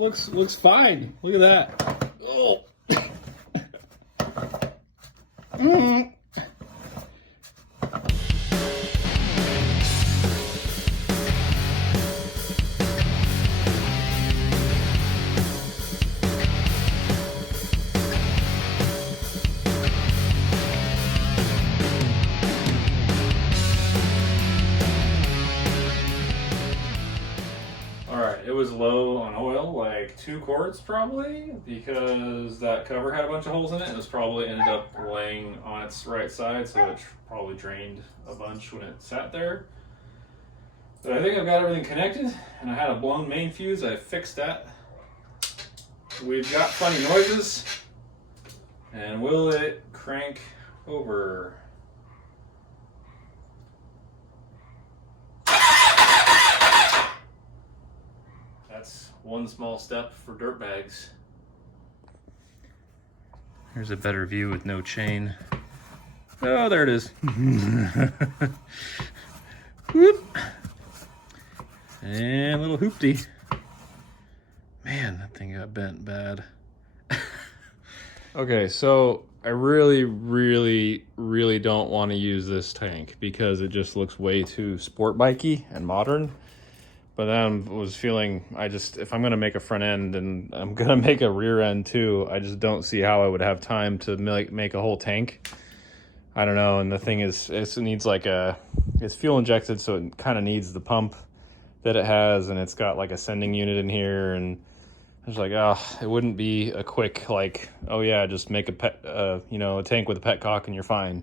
looks fine. Look at that. Oh. It was low on oil, like 2 quarts probably, because that cover had a bunch of holes in it. It was probably ended up laying on its right side, so it probably drained a bunch when it sat there. But I think I've got everything connected, and I had a blown main fuse. I fixed that. We've got funny noises, and will it crank over? That's one small step for dirt bags. Here's a better view with no chain. Oh, there it is. Whoop. And a little hoopty. Man, that thing got bent bad. Okay, so I really don't want to use this tank because it just looks way too sport bikey and modern. But then I was feeling, if I'm going to make a front end and I'm going to make a rear end too, I just don't see how I would have time to make a whole tank. I don't know. And the thing is, it needs it's fuel injected, so it kind of needs the pump that it has. And it's got like a sending unit in here. And I was like, it wouldn't be a quick, oh yeah, just make a tank with a petcock and you're fine.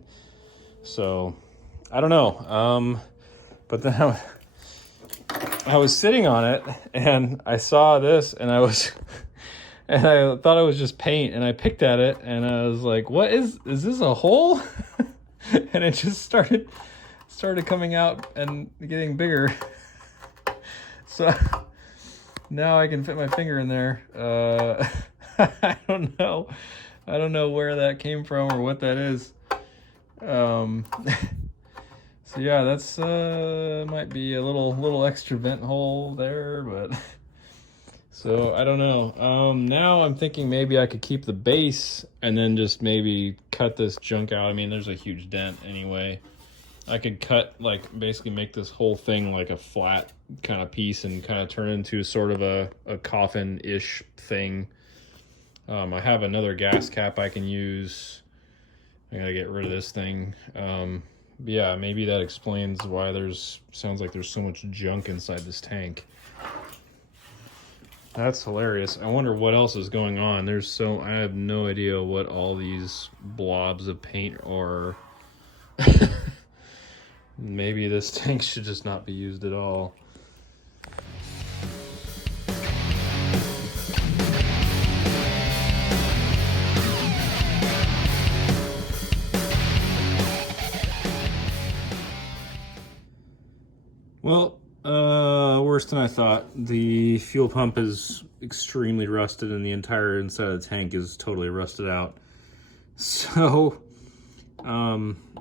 So I don't know. But then I was sitting on it and I saw this and I thought it was just paint, and I picked at it and I was like, what is this a hole? And it just started coming out and getting bigger. So now I can fit my finger in there. I don't know where that came from or what that is. So yeah, that's might be a little extra vent hole there, but so I don't know. Now I'm thinking maybe I could keep the base and then just maybe cut this junk out. I mean, there's a huge dent anyway. I could basically make this whole thing like a flat kind of piece and kind of turn into sort of a coffin-ish thing. I have another gas cap I can use. I gotta get rid of this thing. Yeah, maybe that explains why sounds like there's so much junk inside this tank. That's hilarious. I wonder what else is going on. I have no idea what all these blobs of paint are. Maybe this tank should just not be used at all. Well, worse than I thought. The fuel pump is extremely rusted and the entire inside of the tank is totally rusted out. So,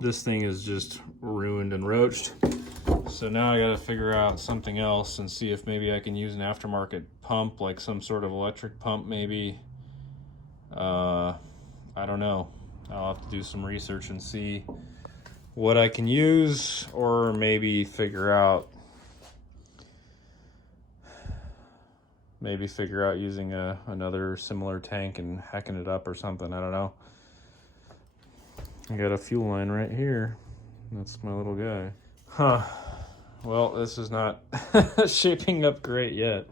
this thing is just ruined and roached. So now I gotta figure out something else and see if maybe I can use an aftermarket pump, like some sort of electric pump maybe. I don't know. I'll have to do some research and see what I can use, or maybe figure out using another similar tank and hacking it up or something. I don't know. I got a fuel line right here. That's my little guy. Huh. Well, this is not shaping up great yet.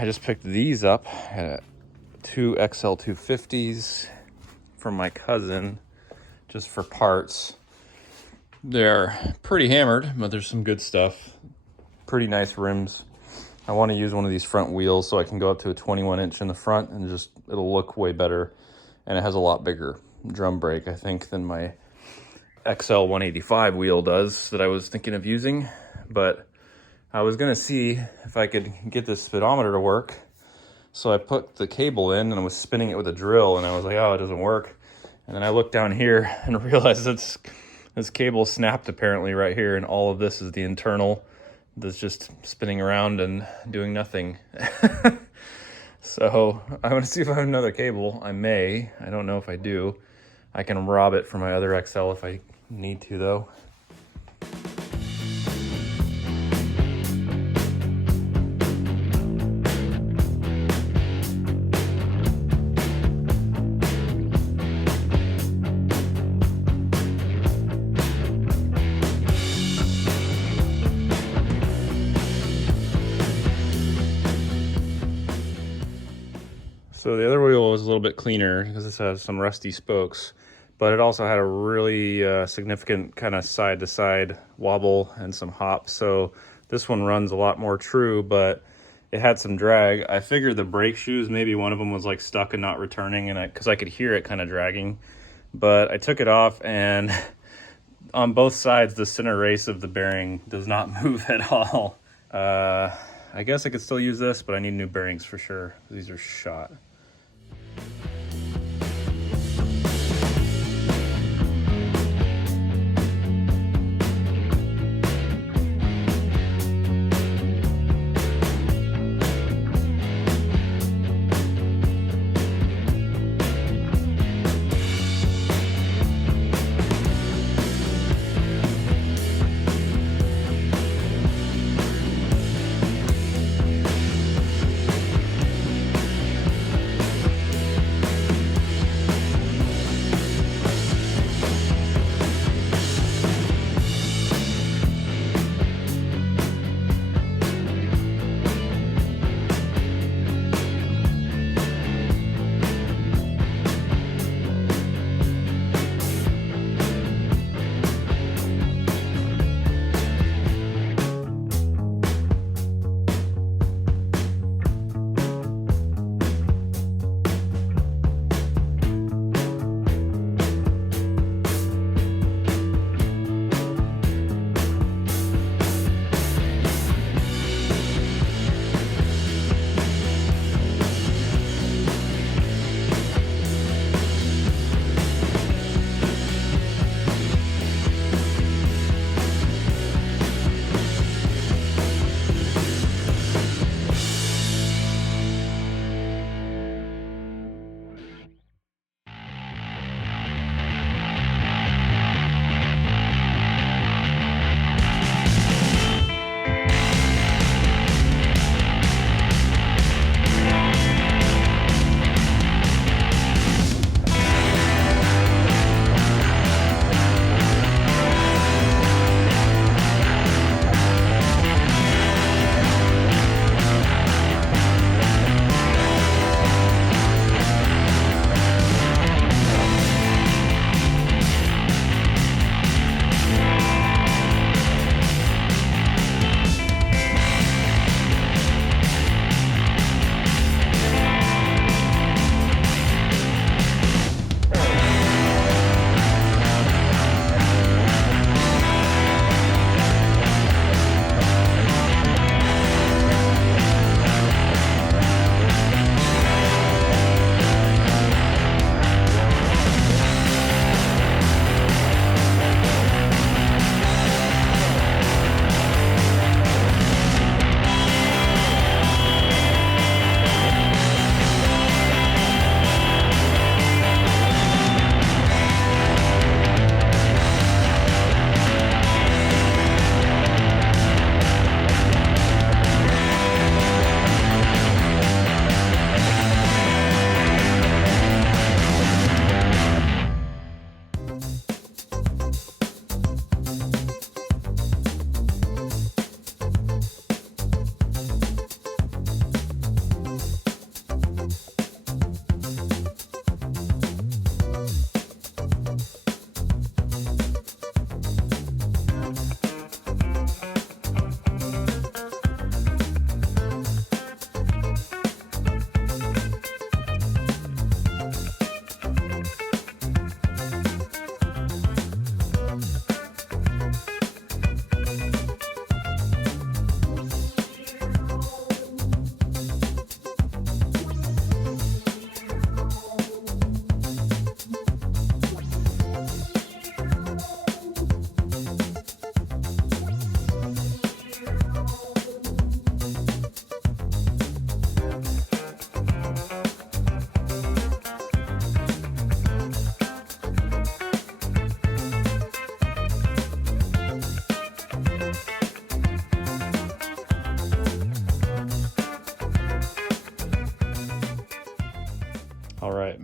I just picked these up, two XL250s from my cousin, just for parts. They're pretty hammered, but there's some good stuff. Pretty nice rims. I want to use one of these front wheels so I can go up to a 21-inch in the front and just, it'll look way better. And it has a lot bigger drum brake, I think, than my XL185 wheel does that I was thinking of using. But I was gonna see if I could get this speedometer to work. So I put the cable in and I was spinning it with a drill, and I was like, oh, it doesn't work. And then I looked down here and realized this cable snapped apparently right here, and all of this is the internal that's just spinning around and doing nothing. So I'm gonna see if I have another cable. I may, I don't know if I do. I can rob it from my other XL if I need to though. So the other wheel was a little bit cleaner because this has some rusty spokes, but it also had a really significant kind of side-to-side wobble and some hop. So this one runs a lot more true, but it had some drag. I figured the brake shoes, maybe one of them was like stuck and not returning, and because I could hear it kind of dragging. But I took it off, and on both sides, the center race of the bearing does not move at all. I guess I could still use this, but I need new bearings for sure. These are shot.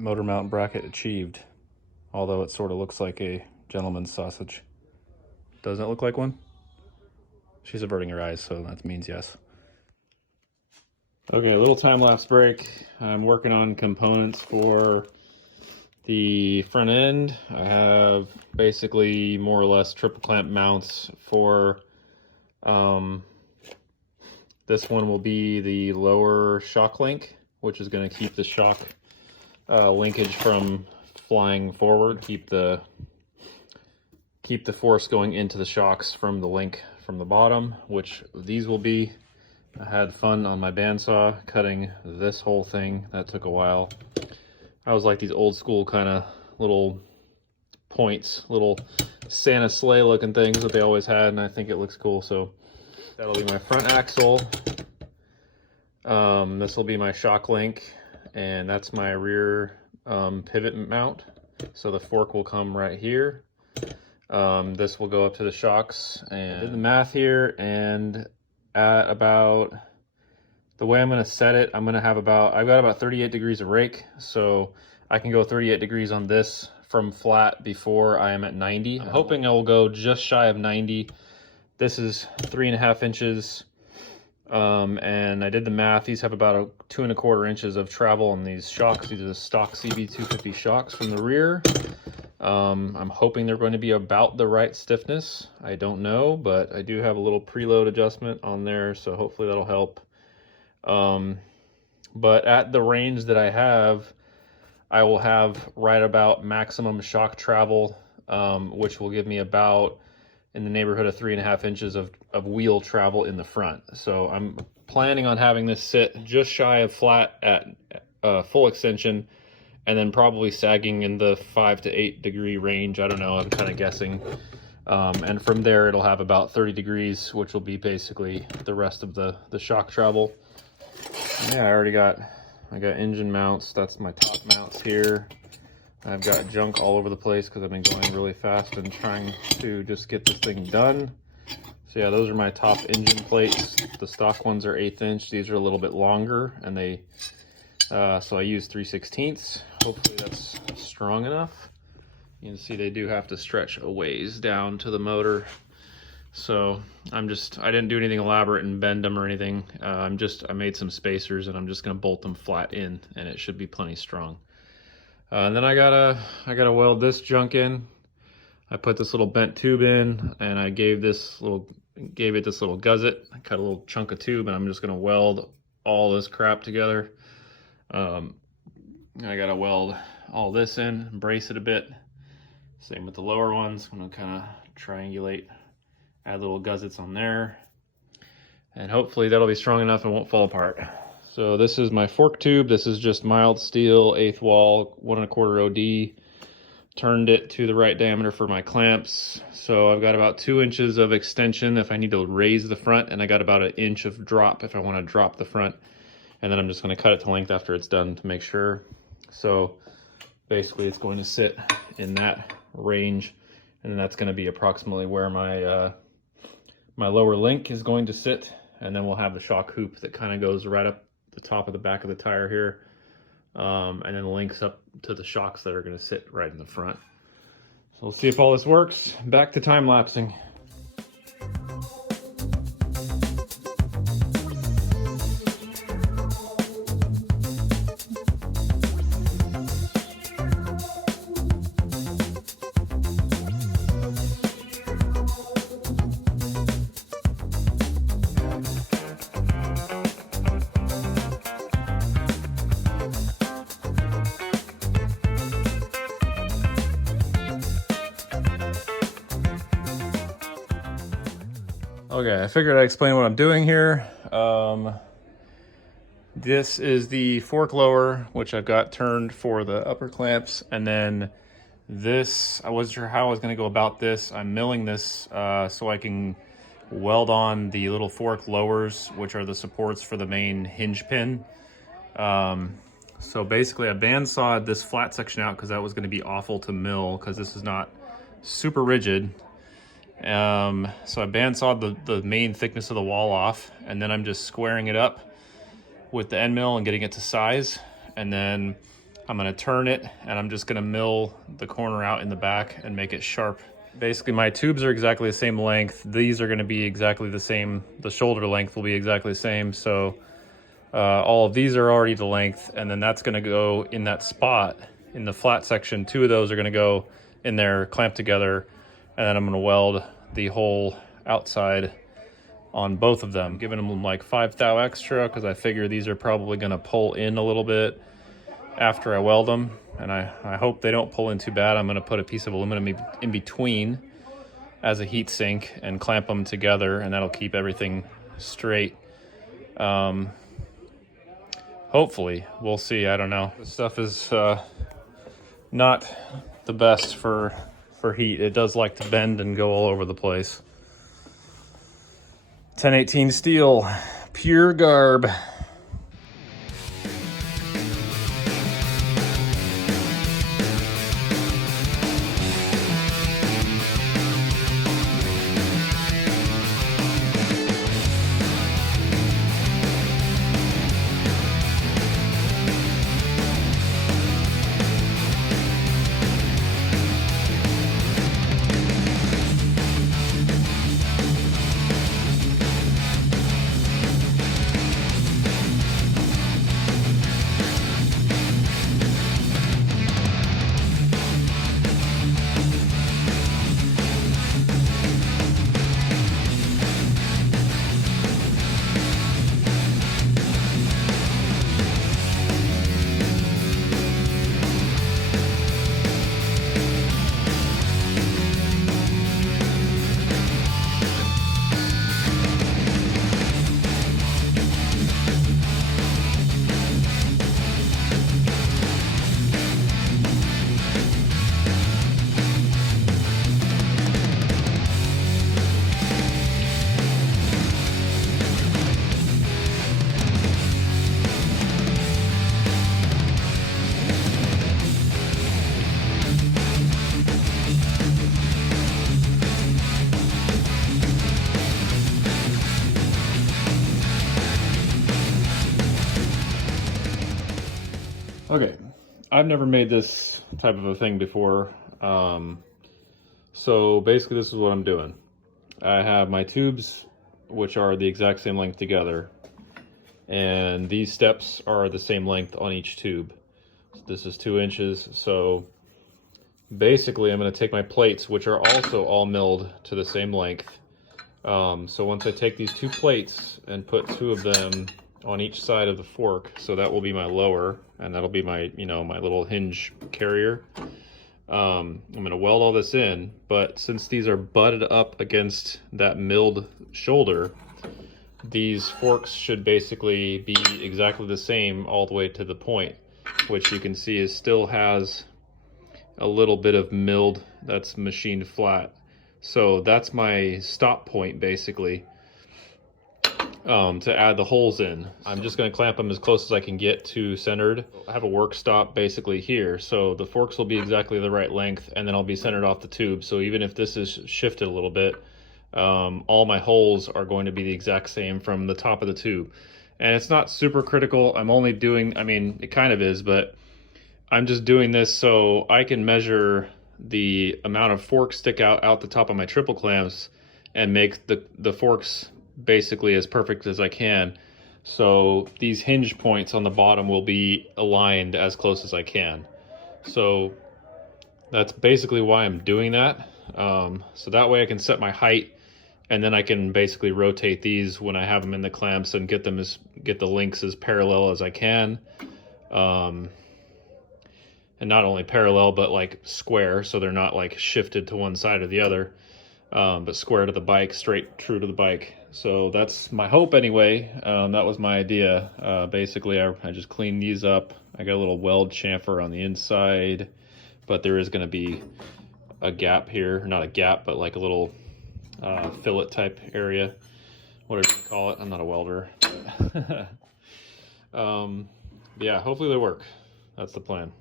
motor mount bracket achieved. Although it sort of looks like a gentleman's sausage. Doesn't it look like one? She's averting her eyes, so that means yes. Okay, a little time-lapse break. I'm working on components for the front end. I have basically more or less triple clamp mounts for this one will be the lower shock link, which is going to keep the shock linkage from flying forward, keep the force going into the shocks from the link from the bottom, which these will be. I had fun on my bandsaw cutting this whole thing. That took a while. I was like these old school kind of little points, little Santa sleigh looking things that they always had, and I think it looks cool. So that'll be my front axle. This will be my shock link, and that's my rear pivot mount. So the fork will come right here. This will go up to the shocks, and I did the math here, and at about the way I'm going to set it, I've got about 38 degrees of rake, so I can go 38 degrees on this from flat before I am at 90. I'm hoping I will go just shy of 90. This is 3.5 inches, and I did the math. These have about 2¼ inches of travel on these shocks. These are the stock CB350 shocks from the rear. I'm hoping they're going to be about the right stiffness. I don't know, but I do have a little preload adjustment on there, so hopefully that'll help. But at the range that I will have right about maximum shock travel, which will give me about in the neighborhood of 3.5 inches of wheel travel in the front. So I'm planning on having this sit just shy of flat at full extension, and then probably sagging in the 5 to 8 degree range. I don't know, I'm kind of guessing. And from there it'll have about 30 degrees, which will be basically the rest of the shock travel. Yeah, I got engine mounts. That's my top mounts here. I've got junk all over the place because I've been going really fast and trying to just get this thing done. So yeah, those are my top engine plates. The stock ones are 1/8 inch. These are a little bit longer, and so I use 3/16. Hopefully that's strong enough. You can see they do have to stretch a ways down to the motor. So I didn't do anything elaborate and bend them or anything. I made some spacers, and I'm just gonna bolt them flat in, and it should be plenty strong. And then I gotta weld this junk in. I put this little bent tube in, and I gave it this little gusset. I cut a little chunk of tube, and I'm just gonna weld all this crap together. I gotta weld all this in, brace it a bit. Same with the lower ones. I'm gonna kind of triangulate, add little gussets on there, and hopefully that'll be strong enough and won't fall apart. So this is my fork tube. This is just mild steel, 1/8 wall, 1¼ OD. Turned it to the right diameter for my clamps. So I've got about 2 inches of extension if I need to raise the front, and I got about 1 inch of drop if I want to drop the front. And then I'm just going to cut it to length after it's done to make sure. So basically it's going to sit in that range, and then that's going to be approximately where my my lower link is going to sit. And then we'll have the shock hoop that kind of goes right up the top of the back of the tire here, and then links up to the shocks that are going to sit right in the front. So let's see if all this works. Back to time lapsing. Okay, I figured I'd explain what I'm doing here. This is the fork lower, which I've got turned for the upper clamps, and then this, I wasn't sure how I was going to go about this. I'm milling this so I can weld on the little fork lowers, which are the supports for the main hinge pin. So basically I bandsawed this flat section out because that was going to be awful to mill because this is not super rigid. So I bandsawed the main thickness of the wall off, and then I'm just squaring it up with the end mill and getting it to size. And then I'm gonna turn it and I'm just gonna mill the corner out in the back and make it sharp. Basically my tubes are exactly the same length. These are gonna be exactly the same. The shoulder length will be exactly the same. So all of these are already the length, and then that's gonna go in that spot in the flat section. 2 of those are gonna go in there, clamped together, and then I'm gonna weld the whole outside on both of them, giving them like 5 thou extra because I figure these are probably gonna pull in a little bit after I weld them, and I hope they don't pull in too bad. I'm gonna put a piece of aluminum in between as a heat sink and clamp them together, and that'll keep everything straight. Hopefully, we'll see, I don't know. This stuff is not the best for heat. It does like to bend and go all over the place. 1018 steel, pure garb. Okay, I've never made this type of a thing before. So basically this is what I'm doing. I have my tubes, which are the exact same length together, and these steps are the same length on each tube. So this is 2 inches. So basically I'm going to take my plates, which are also all milled to the same length. So once I take these 2 plates and put 2 of them on each side of the fork, so that will be my lower, and that'll be my, you know, my little hinge carrier. I'm gonna weld all this in, but since these are butted up against that milled shoulder, these forks should basically be exactly the same all the way to the point, which you can see is still has a little bit of milled that's machined flat. So that's my stop point basically, to add the holes in. I'm just going to clamp them as close as I can get to centered. I have a work stop basically here, so the forks will be exactly the right length, and then I'll be centered off the tube. So even if this is shifted a little bit, all my holes are going to be the exact same from the top of the tube. And it's not super critical. I'm only doing, I mean, it kind of is, but I'm just doing this so I can measure the amount of forks stick out the top of my triple clamps and make the forks basically as perfect as I can. So these hinge points on the bottom will be aligned as close as I can. So that's basically why I'm doing that. So that way I can set my height, and then I can basically rotate these when I have them in the clamps and get the links as parallel as I can. And not only parallel, but like square, so they're not like shifted to one side or the other, but square to the bike, straight true to the bike. So that's my hope anyway. That was my idea. Basically, I just cleaned these up. I got a little weld chamfer on the inside, but there is going to be a gap here. Not a gap, but like a little fillet type area, whatever you call it. I'm not a welder. Yeah, hopefully they work. That's the plan.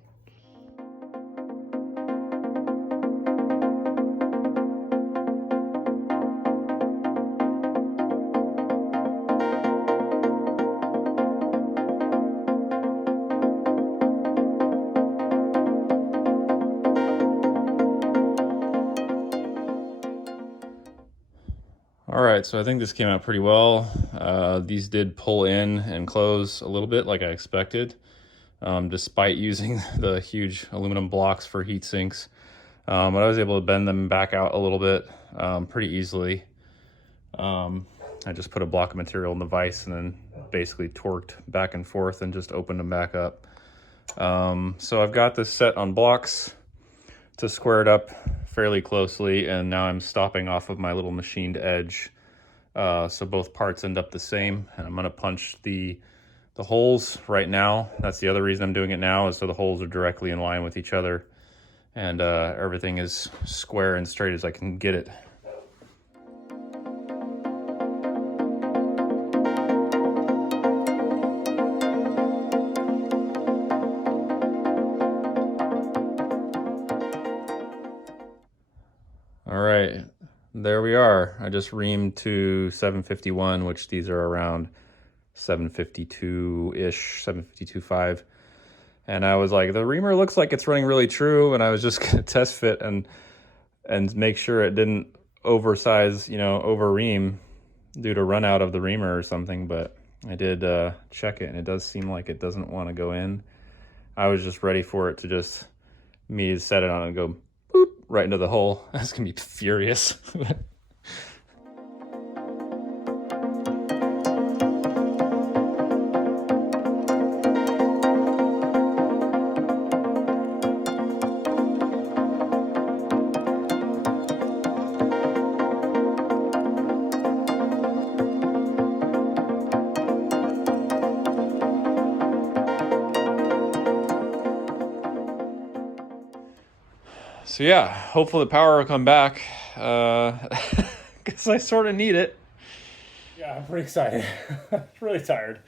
All right, so I think this came out pretty well. These did pull in and close a little bit like I expected, despite using the huge aluminum blocks for heat sinks. But I was able to bend them back out a little bit pretty easily. I just put a block of material in the vise and then basically torqued back and forth and just opened them back up. So I've got this set on blocks to square it up fairly closely, and now I'm stopping off of my little machined edge, so both parts end up the same. And I'm going to punch the holes right now. That's the other reason I'm doing it now, is so the holes are directly in line with each other and everything is square and straight as I can get it. All right, there we are. I just reamed to 751, which these are around 752-ish, 752.5. And I was like, the reamer looks like it's running really true, and I was just gonna test fit and make sure it didn't oversize, over ream due to run out of the reamer or something. But I did check it, and it does seem like it doesn't want to go in. I was just ready for it to just me set it on and go boop right into the hole. I was gonna be furious. So yeah, hopefully the power will come back, because I sort of need it. Yeah, I'm pretty excited. I'm really tired.